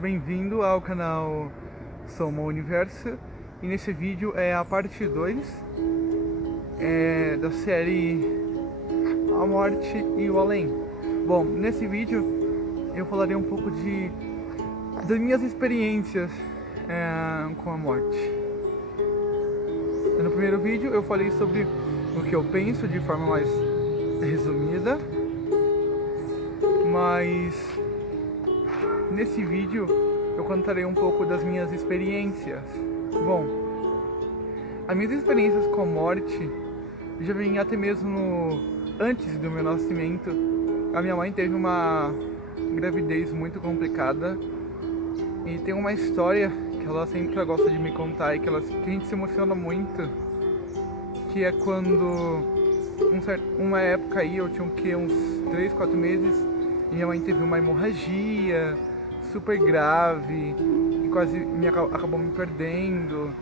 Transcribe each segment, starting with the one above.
Bem-vindo ao canal Soma Universo, e nesse vídeo é a parte 2 da série A Morte e o Além. Bom, nesse vídeo eu falarei um pouco das minhas experiências com a morte. No primeiro vídeo eu falei sobre o que eu penso de forma mais resumida, mas nesse vídeo eu contarei um pouco das minhas experiências. Bom, as minhas experiências com a morte já vêm até mesmo antes do meu nascimento. A minha mãe teve uma gravidez muito complicada e tem uma história que ela sempre gosta de me contar e que a gente se emociona muito, que é quando uma época aí, eu tinha uns 3, 4 meses, e minha mãe teve uma hemorragia super grave e quase acabou me perdendo.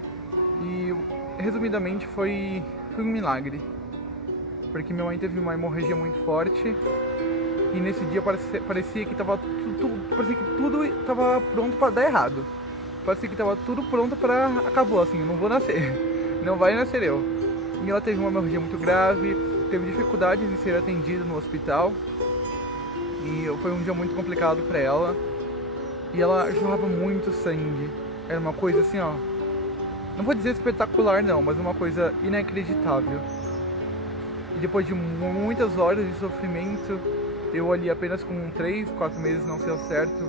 E resumidamente foi um milagre, porque minha mãe teve uma hemorragia muito forte e nesse dia parecia que tudo estava pronto para dar errado. Parecia que estava tudo pronto para acabou, assim, não vou nascer, não vai nascer eu. E ela teve uma hemorragia muito grave, teve dificuldades de ser atendida no hospital e foi um dia muito complicado para ela. E ela jorrava muito sangue. Era uma coisa assim, ó, não vou dizer espetacular não, mas uma coisa inacreditável. E depois de muitas horas de sofrimento, eu ali apenas com 3, 4 meses, não sei ao certo,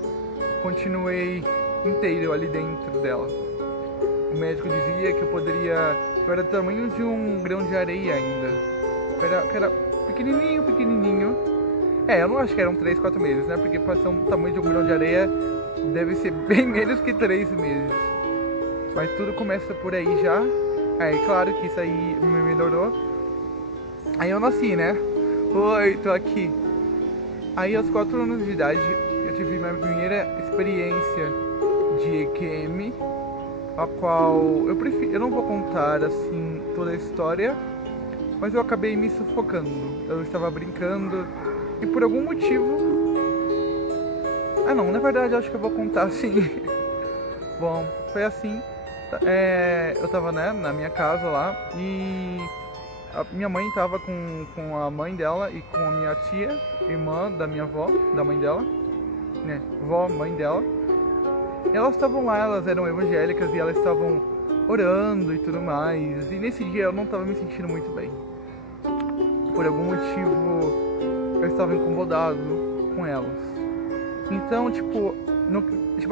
continuei inteiro ali dentro dela. O médico dizia que eu era do tamanho de um grão de areia ainda. Que era pequenininho. Eu não acho que eram 3, 4 meses, né? Porque para ser um tamanho de um grão de areia deve ser bem menos que 3 meses. Mas tudo começa por aí já. Aí claro que isso aí me melhorou. Aí eu nasci, né? Oi, tô aqui. Aí aos 4 anos de idade eu tive minha primeira experiência de EQM, a qual eu não vou contar assim toda a história, mas eu acabei me sufocando. Eu estava brincando e por algum motivo... na verdade eu acho que eu vou contar assim. Bom, foi assim, eu tava, né, na minha casa lá, e a minha mãe tava com a mãe dela e com a minha tia, irmã da minha avó, da mãe dela, né, vó, mãe dela. E elas estavam lá, elas eram evangélicas e elas estavam orando e tudo mais. E nesse dia eu não tava me sentindo muito bem. Por algum motivo eu estava incomodado com elas. Então, tipo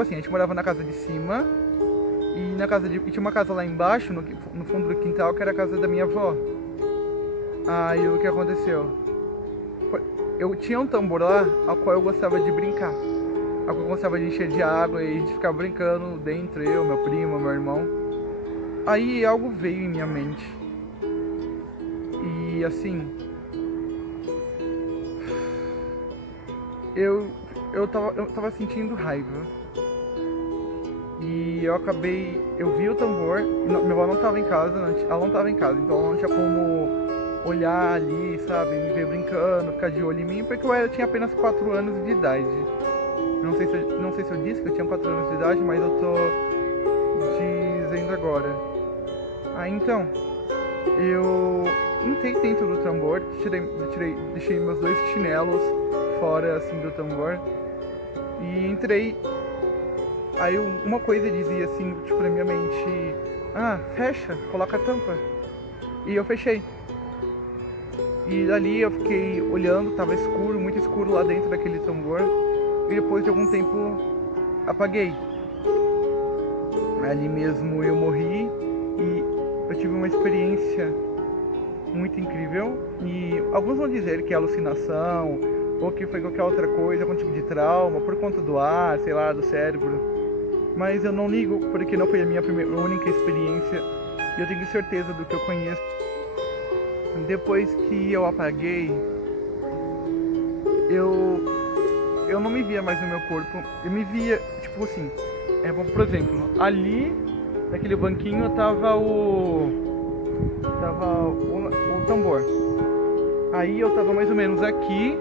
assim, a gente morava na casa de cima e tinha uma casa lá embaixo, no fundo do quintal, que era a casa da minha avó. Aí o que aconteceu? Eu tinha um tambor lá, ao qual eu gostava de brincar. Ao qual eu gostava de encher de água e a gente ficava brincando dentro, eu, meu primo, meu irmão. Aí algo veio em minha mente. E assim... Eu tava sentindo raiva. E eu vi o tambor, minha avó não tava em casa, ela não tava em casa, então ela não tinha como olhar ali, sabe, me ver brincando, ficar de olho em mim, porque eu tinha apenas 4 anos de idade. Não sei se eu disse que eu tinha 4 anos de idade, mas eu tô dizendo agora. Então, eu entrei dentro do tambor, deixei meus 2 chinelos fora assim do tambor e entrei. Aí uma coisa dizia assim, tipo, na minha mente: fecha, coloca a tampa. E eu fechei. E dali eu fiquei olhando, tava escuro, muito escuro lá dentro daquele tambor. E depois de algum tempo apaguei. Ali mesmo eu morri e eu tive uma experiência muito incrível. E alguns vão dizer que é alucinação, ou que foi qualquer outra coisa, algum tipo de trauma, por conta do ar, sei lá, do cérebro. Mas eu não ligo, porque não foi a minha única experiência, e eu tenho certeza do que eu conheço. Depois que eu apaguei, eu não me via mais no meu corpo, eu me via, tipo assim, por exemplo, ali, naquele banquinho, tava o tambor. Aí eu tava mais ou menos aqui,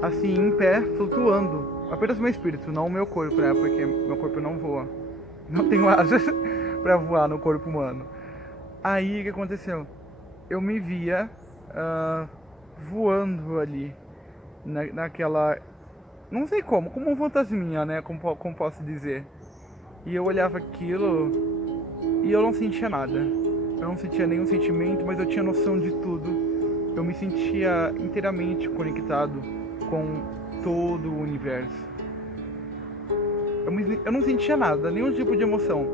assim, em pé, flutuando. Apenas meu espírito, não o meu corpo, né? Porque meu corpo não voa. Não tenho asas pra voar no corpo humano. Aí o que aconteceu? Eu me via voando ali, naquela... Não sei como um fantasminha, né? Como posso dizer. E eu olhava aquilo e eu não sentia nada. Eu não sentia nenhum sentimento, mas eu tinha noção de tudo. Eu me sentia inteiramente conectado com todo o universo. Eu não sentia nada, nenhum tipo de emoção.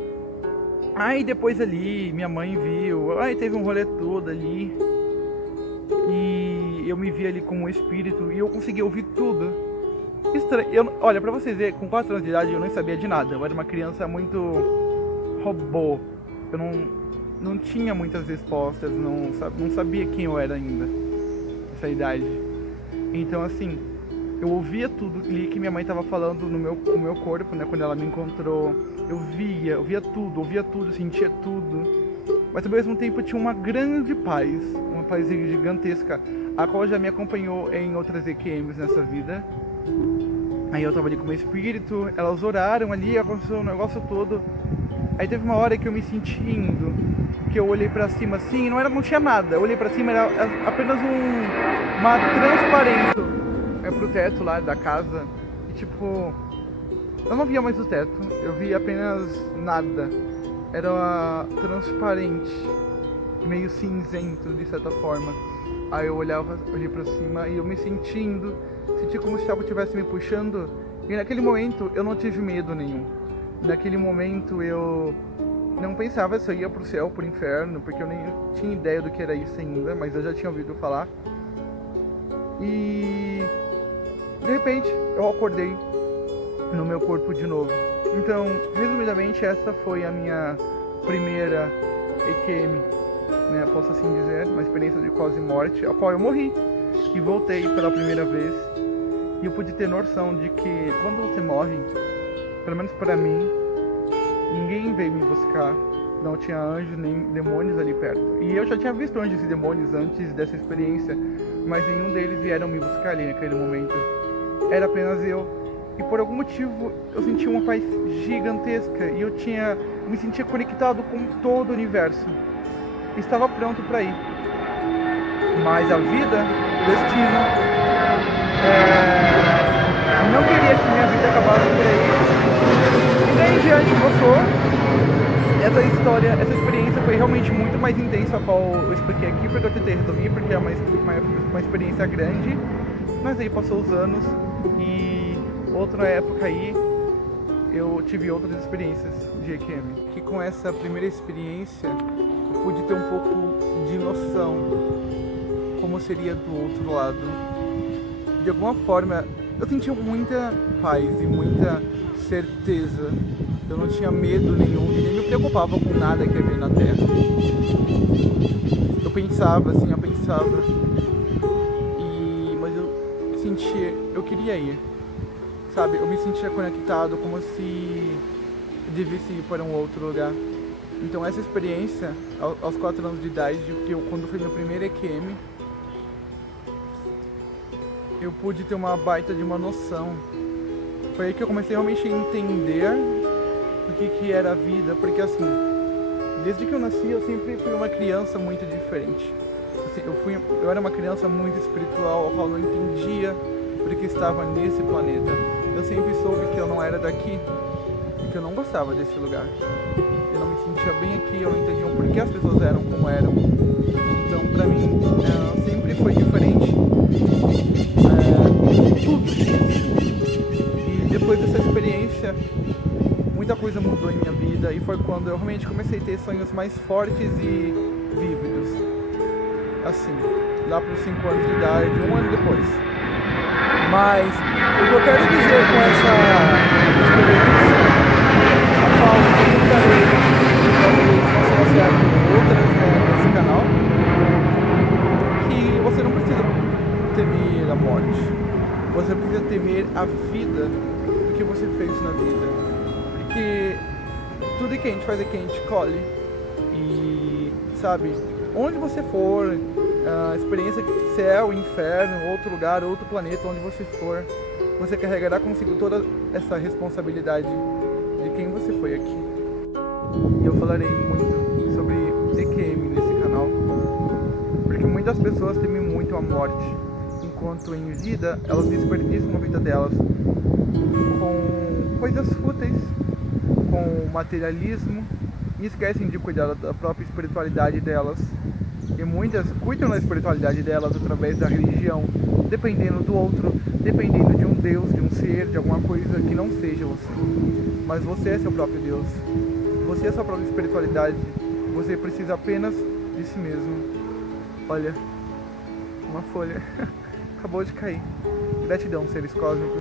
Aí depois ali, minha mãe viu, aí teve um rolê todo ali. E eu me vi ali como um espírito e eu consegui ouvir tudo. Olha, pra vocês verem, com 4 anos de idade eu não sabia de nada. Eu era uma criança muito robô. Eu não tinha muitas respostas, não sabia quem eu era ainda nessa idade. Então assim, eu ouvia tudo ali que minha mãe estava falando no meu corpo, né? Quando ela me encontrou, eu ouvia tudo, sentia tudo. Mas ao mesmo tempo eu tinha uma grande paz, uma paz gigantesca, a qual já me acompanhou em outras EQMs nessa vida. Aí eu tava ali com o meu espírito, elas oraram ali, aconteceu o negócio todo. Aí teve uma hora que eu me senti indo, que eu olhei pra cima assim, não tinha nada. Eu olhei pra cima, era apenas uma transparência pro teto lá da casa. E tipo, eu não via mais o teto, eu via apenas nada. Era transparente, meio cinzento de certa forma. Aí eu olhei pra cima e eu me senti como se algo estivesse me puxando. E naquele momento eu não tive medo nenhum. Naquele momento eu não pensava se eu ia pro céu, pro inferno, porque eu nem tinha ideia do que era isso ainda, mas eu já tinha ouvido falar. E de repente eu acordei no meu corpo de novo. Então, resumidamente, essa foi a minha primeira EQM, né, posso assim dizer, uma experiência de quase morte, a qual eu morri e voltei pela primeira vez. E eu pude ter noção de que quando você morre, pelo menos para mim, ninguém veio me buscar, não tinha anjos nem demônios ali perto. E eu já tinha visto anjos e demônios antes dessa experiência, mas nenhum deles vieram me buscar ali naquele momento. Era apenas eu. E por algum motivo eu sentia uma paz gigantesca e eu me sentia conectado com todo o universo. Estava pronto para ir. Mas a vida, o destino, não queria que minha vida acabasse por aí. E daí em diante passou. Essa experiência foi realmente muito mais intensa, a qual eu expliquei aqui, porque eu tentei resumir, porque é uma experiência grande. Mas aí passou os anos e outra época aí eu tive outras experiências de EQM. Que com essa primeira experiência eu pude ter um pouco de noção como seria do outro lado. De alguma forma eu sentia muita paz e muita certeza. Eu não tinha medo nenhum e nem me preocupava com nada que havia na Terra. Eu pensava, mas eu sentia, eu queria ir. Sabe, eu me sentia conectado como se eu devesse ir para um outro lugar. Então essa experiência, aos 4 anos de idade, quando foi meu primeiro EQM, eu pude ter uma baita de uma noção. Foi aí que eu comecei realmente a entender o que era a vida, porque assim, desde que eu nasci eu sempre fui uma criança muito diferente. Assim, eu era uma criança muito espiritual, a qual não entendia porque estava nesse planeta. Eu sempre soube que eu não era daqui e que eu não gostava desse lugar. Eu não me sentia bem aqui, eu não entendia o porquê as pessoas eram como eram. Então pra mim sempre foi diferente tudo. E depois dessa experiência muita coisa mudou em minha vida e foi quando eu realmente comecei a ter sonhos mais fortes e vívidos. Assim, lá para os 5 anos de idade, 1 ano depois. Mas o que eu quero dizer com essa experiência, a qual eu tentarei talvez você outras nesse canal, que você não precisa temer a morte, você precisa temer a vida, do que você fez na vida. Porque tudo que a gente faz aqui a gente colhe. E sabe, onde você for, experiência de céu, inferno, outro lugar, outro planeta, onde você for, você carregará consigo toda essa responsabilidade de quem você foi aqui. E eu falarei muito sobre EQM nesse canal, porque muitas pessoas temem muito a morte, enquanto em vida elas desperdiçam a vida delas com coisas fúteis, com materialismo, e esquecem de cuidar da própria espiritualidade delas. E muitas cuidam da espiritualidade delas através da religião, dependendo do outro, dependendo de um Deus, de um ser, de alguma coisa que não seja você. Mas você é seu próprio Deus. Você é sua própria espiritualidade. Você precisa apenas de si mesmo. Olha, uma folha acabou de cair. Gratidão, seres cósmicos.